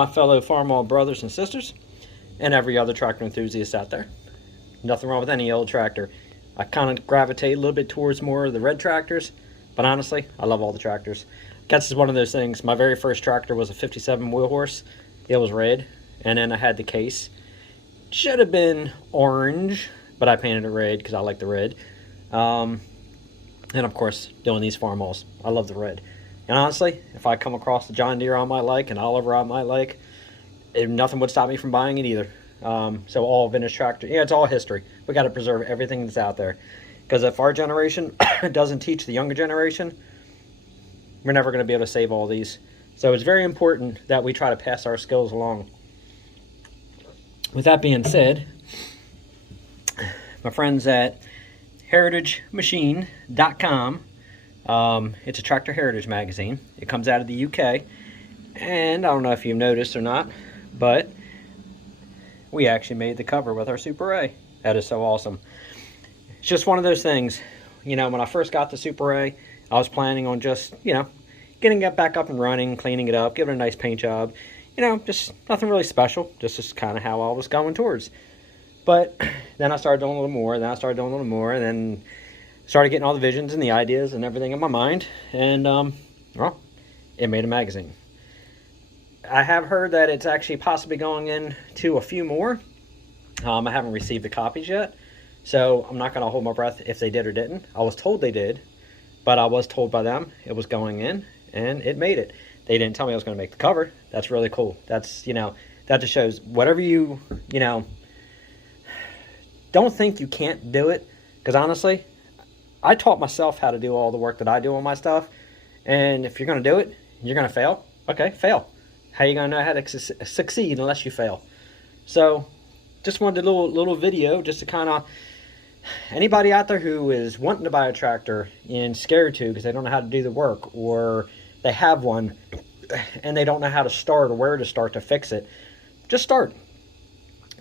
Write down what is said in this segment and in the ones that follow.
my fellow Farmall brothers and sisters, and every other tractor enthusiast out there. Nothing wrong with any old tractor. I kind of gravitate a little bit towards more of the red tractors, but honestly, I love all the tractors. I guess it's one of those things. My very first tractor was a 57 wheel horse. It was red, and then I had the case. Should have been orange, but I painted it red because I like the red. And of course, doing these Farmalls, I love the red. And honestly, if I come across the John Deere I might like, an Oliver I might like, nothing would stop me from buying it either. So all vintage tractor, yeah, it's all history. We got to preserve everything that's out there, because if our generation doesn't teach the younger generation, we're never going to be able to save all these. So it's very important that we try to pass our skills along. With that being said, my friends at 𝐦𝐤𝐤𝐿.com, it's a tractor heritage magazine. It comes out of the UK, and I don't know if you've noticed or not, but we actually made the cover with our Super A. That is so awesome. It's just one of those things. You know, when I first got the Super A, I was planning on just, you know, getting it back up and running, cleaning it up, giving it a nice paint job. You know, just nothing really special. Just kind of how I was going towards. But then I started doing a little more, and then I started doing a little more, and then started getting all the visions and the ideas and everything in my mind. And, well, it made a magazine. I have heard that it's actually possibly going into a few more. I haven't received the copies yet, so I'm not going to hold my breath if they did or didn't. I was told they did, but I was told by them it was going in, and it made it. They didn't tell me I was going to make the cover. That's really cool. That's, you know, that just shows whatever you know, don't think you can't do it, because honestly, I taught myself how to do all the work that I do on my stuff, and if you're going to do it, you're going to fail. Okay, fail. How are you going to know how to succeed unless you fail? So, just wanted a little video just to kind of, anybody out there who is wanting to buy a tractor and scared to because they don't know how to do the work, or they have one and they don't know how to start or where to start to fix it, just start.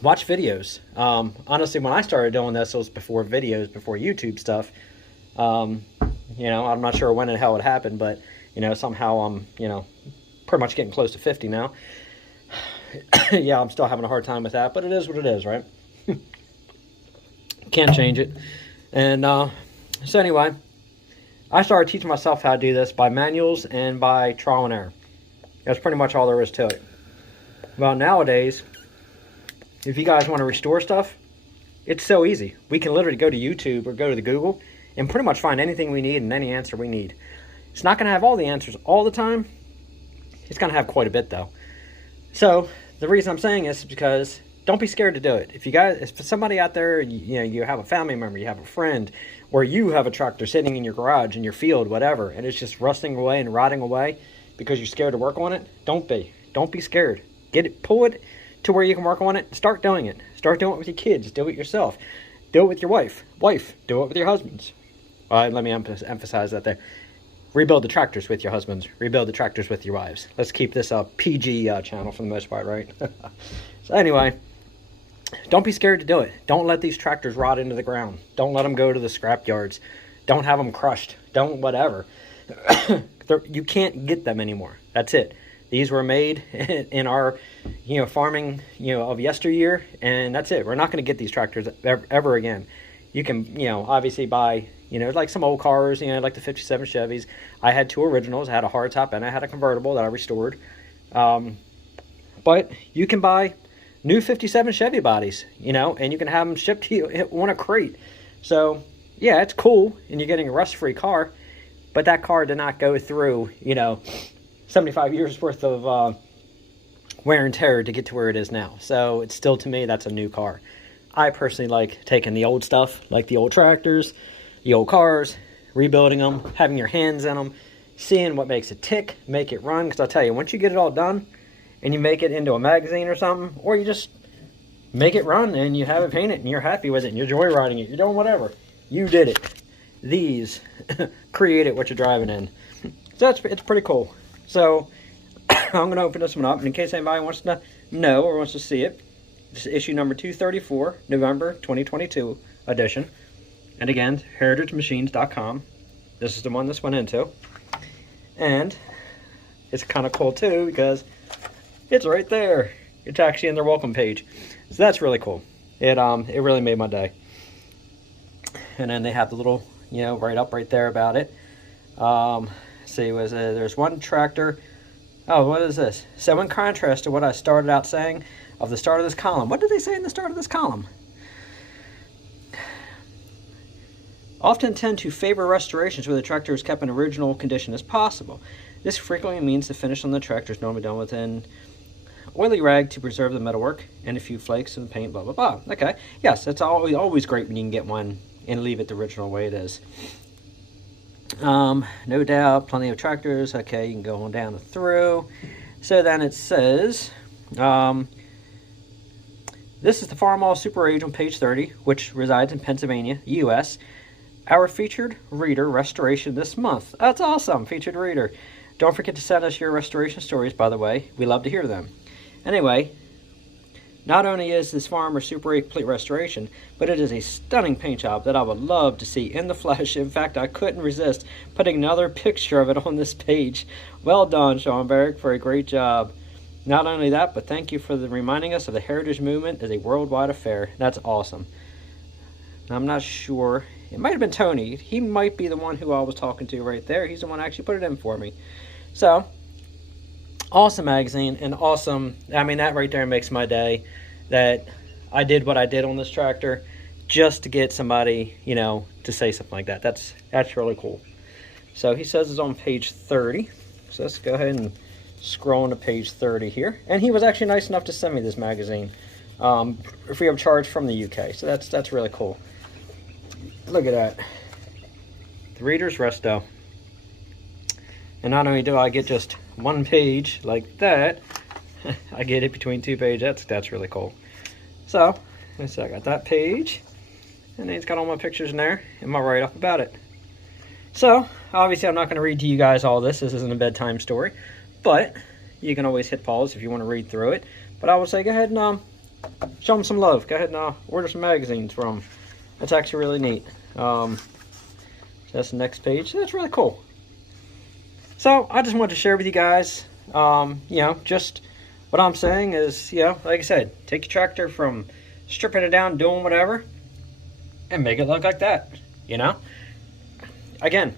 Watch videos. Honestly, when I started doing this, it was before videos, before YouTube stuff. You know, I'm not sure when and how it happened, but, you know, somehow I'm, you know, pretty much getting close to 50 now. Yeah, I'm still having a hard time with that, but it is what it is, right? Can't change it. And so anyway, I started teaching myself how to do this by manuals and by trial and error. That's pretty much all there is to it. Well, nowadays, if you guys want to restore stuff, it's so easy. We can literally go to YouTube or go to the Google and pretty much find anything we need and any answer we need. It's not going to have all the answers all the time. It's going to have quite a bit, though. So the reason I'm saying this is because don't be scared to do it. If somebody out there, you know, you have a family member, you have a friend, or you have a tractor sitting in your garage, in your field, whatever, and it's just rusting away and rotting away because you're scared to work on it, don't be scared. Pull it to where you can work on it. Start doing it. Start doing it with your kids. Do it yourself. Do it with your wife. Do it with your husbands. Let me emphasize that there. Rebuild the tractors with your husbands. Rebuild the tractors with your wives. Let's keep this a PG channel for the most part, right? So anyway, don't be scared to do it. Don't let these tractors rot into the ground. Don't let them go to the scrap yards. Don't have them crushed. Don't whatever. You can't get them anymore. That's it. These were made in our, you know, farming, you know, of yesteryear, and that's it. We're not going to get these tractors ever again. You can, you know, obviously buy, you know, like some old cars, you know, like the 57 Chevys. I had two originals. I had a hardtop and I had a convertible that I restored. But you can buy new 57 Chevy bodies, you know, and you can have them shipped to you on a crate. So, yeah, it's cool, and you're getting a rust-free car, but that car did not go through, you know, 75 years worth of wear and tear to get to where it is now. So it's still, to me, that's a new car. I personally like taking the old stuff, like the old tractors, the old cars, rebuilding them, having your hands in them, seeing what makes it tick, make it run. Because I'll tell you, once you get it all done and you make it into a magazine or something, or you just make it run and you have it painted and you're happy with it and you're joyriding it, you're doing whatever, you did it. These created what you're driving in. So it's pretty cool. So I'm going to open this one up, and in case anybody wants to know or wants to see it, this is issue number 234, November 2022 edition. And again, heritagemachines.com. This is the one this went into. And it's kind of cool too, because It's right there. It's actually in their welcome page. So that's really cool. It really made my day. And then they have the little, you know, write-up right there about it. See, there's one tractor. Oh, what is this? So in contrast to what I started out saying of the start of this column. What did they say in the start of this column? Often tend to favor restorations where the tractor is kept in original condition as possible. This frequently means the finish on the tractor is normally done with an oily rag to preserve the metalwork and a few flakes of the paint, blah, blah, blah. Okay, yes, it's always great when you can get one and leave it the original way it is. No doubt, plenty of tractors. Okay, you can go on down through. So then it says, this is the Farmall Super A on page 30, which resides in Pennsylvania, U.S. Our featured reader restoration this month. That's awesome, featured reader. Don't forget to send us your restoration stories, by the way. We love to hear them. Anyway, not only is this Farmall Super A complete restoration, but it is a stunning paint job that I would love to see in the flesh. In fact, I couldn't resist putting another picture of it on this page. Well done, 𝐥𝐤𝐬, for a great job. Not only that, but thank you for reminding us of the heritage movement as a worldwide affair. That's awesome. I'm not sure. It might have been Tony. He might be the one who I was talking to right there. He's the one who actually put it in for me. So, awesome magazine and awesome. I mean, that right there makes my day that I did what I did on this tractor just to get somebody, you know, to say something like that. That's really cool. So he says it's on page 30. So let's go ahead and scroll on to page 30 here. And he was actually nice enough to send me this magazine free of charge from the UK. So that's really cool. Look at that. The Reader's Resto. And not only do I get just one page like that, I get it between two pages. That's really cool. So I got that page, and then it's got all my pictures in there and my write-up about it. So obviously I'm not going to read to you guys all this. This isn't a bedtime story, but you can always hit pause if you want to read through it. But I would say go ahead and show them some love. Go ahead and order some magazines from them. That's actually really neat. That's the next page. That's really cool. So I just wanted to share with you guys, you know, just what I'm saying is, you know, like I said, take your tractor from stripping it down, doing whatever, and make it look like that, you know? Again,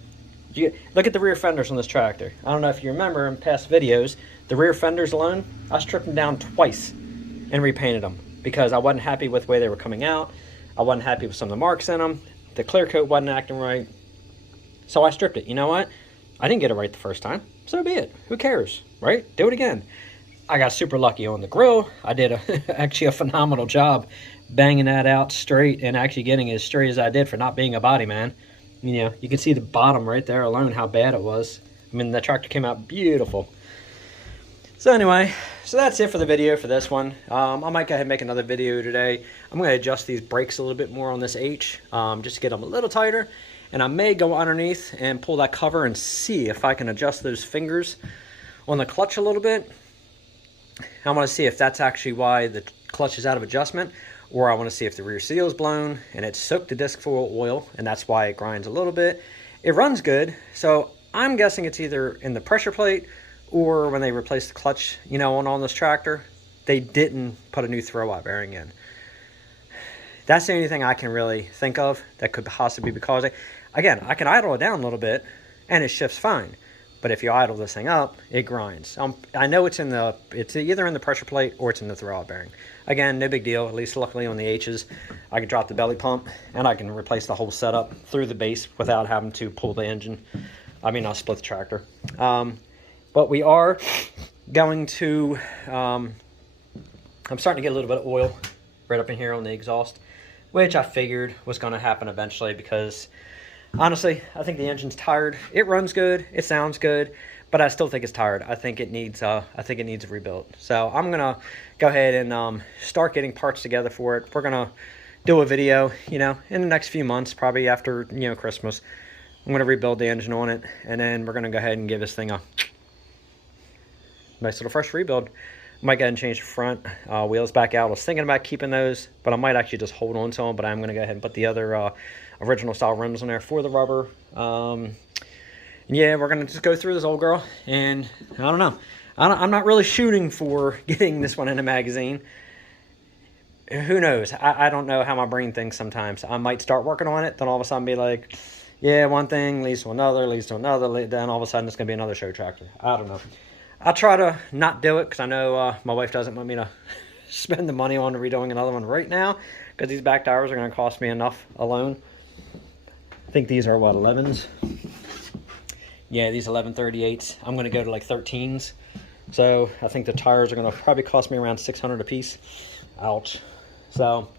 you look at the rear fenders on this tractor. I don't know if you remember in past videos, the rear fenders alone, I stripped them down twice and repainted them because I wasn't happy with the way they were coming out. I wasn't happy with some of the marks in them. The clear coat wasn't acting right. So I stripped it. You know what? I didn't get it right the first time. So be it. Who cares, right? Do it again. I got super lucky on the grill. I did actually a phenomenal job banging that out straight and actually getting it as straight as I did for not being a body man. You know, you can see the bottom right there alone, how bad it was. I mean, the tractor came out beautiful. So anyway, so that's it for the video for this one. I might go ahead and make another video today. I'm going to adjust these brakes a little bit more on this H, just to get them a little tighter. And I may go underneath and pull that cover and see if I can adjust those fingers on the clutch a little bit. I want to see if that's actually why the clutch is out of adjustment, or I want to see if the rear seal is blown and it's soaked the disc full of oil, and that's why it grinds a little bit. It runs good, so I'm guessing it's either in the pressure plate or when they replaced the clutch, you know, on this tractor, they didn't put a new throw-out bearing in. That's the only thing I can really think of that could possibly be causing. Again, I can idle it down a little bit and it shifts fine. But if you idle this thing up, it grinds. I know it's either in the pressure plate or it's in the throw-out bearing. Again, no big deal. At least luckily on the H's, I can drop the belly pump and I can replace the whole setup through the base without having to pull the engine. I mean, I'll split the tractor. But we are going to, I'm starting to get a little bit of oil right up in here on the exhaust, which I figured was going to happen eventually because honestly, I think the engine's tired. It runs good, it sounds good, but I still think it's tired. I think it needs a rebuild. So I'm gonna go ahead and start getting parts together for it. We're gonna do a video, you know, in the next few months, probably after, you know, Christmas. I'm gonna rebuild the engine on it, and then we're gonna go ahead and give this thing a nice little fresh rebuild. Might go ahead and change the front wheels back out. I was thinking about keeping those, but I might actually just hold on to them. But I'm going to go ahead and put the other original style rims on there for the rubber. Yeah, we're going to just go through this old girl, and I don't know. I'm not really shooting for getting this one in a magazine. Who knows? I don't know how my brain thinks sometimes. I might start working on it, then all of a sudden be like, yeah, one thing leads to another, then all of a sudden it's going to be another show tractor. I don't know. I try to not do it because I know my wife doesn't want me to spend the money on redoing another one right now, because these back tires are going to cost me enough alone. I think these are, what, 11s? Yeah, these 1138s. I'm going to go to like 13s. So I think the tires are going to probably cost me around $600 a piece. Ouch. So,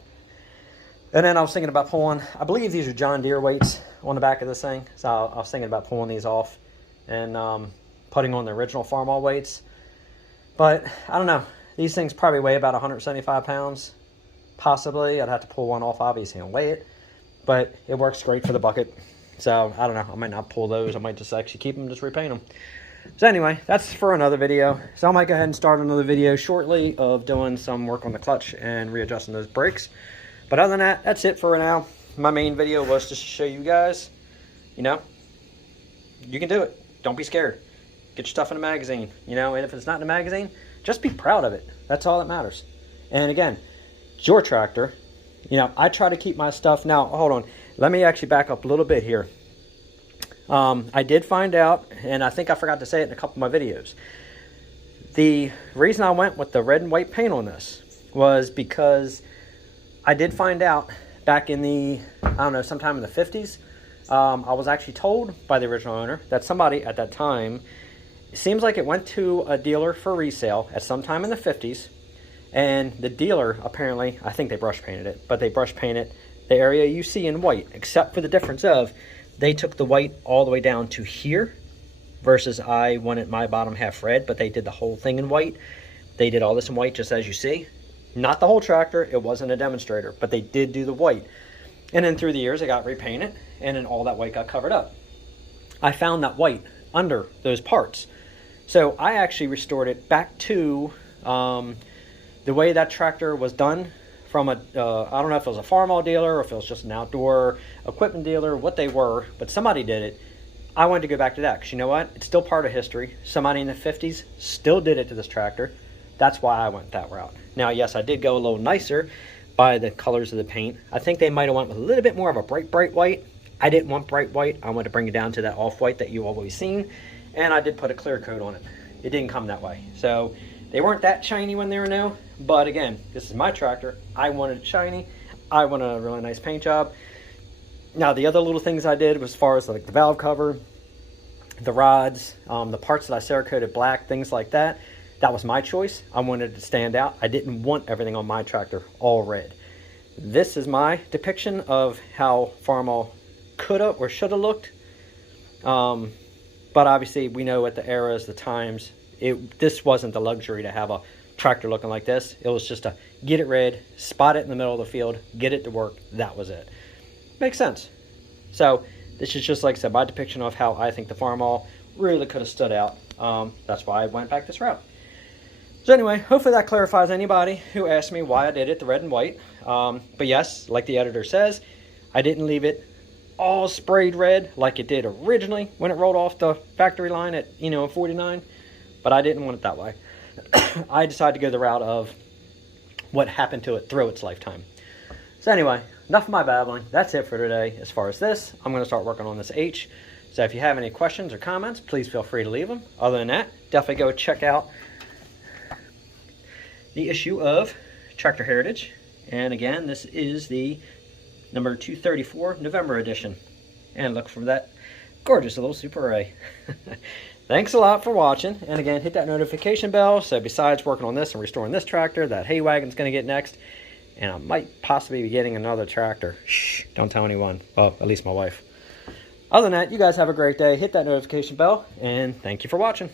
and then I was thinking about pulling, I believe these are John Deere weights on the back of this thing. So I was thinking about pulling these off and putting on the original Farmall weights. But I don't know. These things probably weigh about 175 pounds. Possibly. I'd have to pull one off, obviously, and weigh it. But it works great for the bucket. So I don't know. I might not pull those. I might just actually keep them, just repaint them. So anyway, that's for another video. So I might go ahead and start another video shortly of doing some work on the clutch and readjusting those brakes. But other than that, that's it for now. My main video was just to show you guys, you know, you can do it. Don't be scared. Get your stuff in a magazine, you know, and if it's not in a magazine, just be proud of it. That's all that matters. And again, it's your tractor. You know, I try to keep my stuff. Now, hold on. Let me actually back up a little bit here. I did find out, and I think I forgot to say it in a couple of my videos. The reason I went with the red and white paint on this was because I did find out back in the, I don't know, sometime in the 50s, I was actually told by the original owner that somebody at that time, it seems like it went to a dealer for resale at some time in the 50s, and the dealer apparently, I think they brush painted it, but they brush painted the area you see in white, except for the difference of they took the white all the way down to here versus I wanted my bottom half red, but they did the whole thing in white. They did all this in white, just as you see. Not the whole tractor, it wasn't a demonstrator, but they did do the white. And then through the years, it got repainted, and then all that white got covered up. I found that white under those parts. So I actually restored it back to the way that tractor was done from a, I don't know if it was a Farmall dealer or if it was just an outdoor equipment dealer, what they were, but somebody did it. I wanted to go back to that because you know what? It's still part of history. Somebody in the 50s still did it to this tractor. That's why I went that route. Now, yes, I did go a little nicer by the colors of the paint. I think they might have went with a little bit more of a bright white. I didn't want bright white. I wanted to bring it down to that off-white that you've always seen. And I did put a clear coat on it. It didn't come that way. So they weren't that shiny when they were new. But again, this is my tractor. I wanted it shiny. I wanted a really nice paint job. Now, the other little things I did was as far as like the valve cover, the rods, the parts that I Cerakoted black, things like that. That was my choice. I wanted it to stand out. I didn't want everything on my tractor all red. This is my depiction of how Farmall coulda or shoulda looked. But obviously, we know at the eras, the times, this wasn't the luxury to have a tractor looking like this. It was just to get it red, spot it in the middle of the field, get it to work. That was it. Makes sense. So this is just, like I said, my depiction of how I think the Farmall really could have stood out. That's why I went back this route. So anyway, hopefully that clarifies anybody who asked me why I did it the red and white. But yes, like the editor says, I didn't leave it all sprayed red like it did originally when it rolled off the factory line at, 49. But I didn't want it that way. I decided to go the route of what happened to it through its lifetime. So anyway, enough of my babbling. That's it for today. As far as this, I'm going to start working on this H. So if you have any questions or comments, please feel free to leave them. Other than that, definitely go check out the issue of Tractor Heritage. And again, this is the number 234 November edition. And look for that gorgeous little Super A. Thanks a lot for watching. And again, hit that notification bell. So besides working on this and restoring this tractor, that hay wagon's going to get next. And I might possibly be getting another tractor. Shh, don't tell anyone. Well, at least my wife. Other than that, you guys have a great day. Hit that notification bell. And thank you for watching.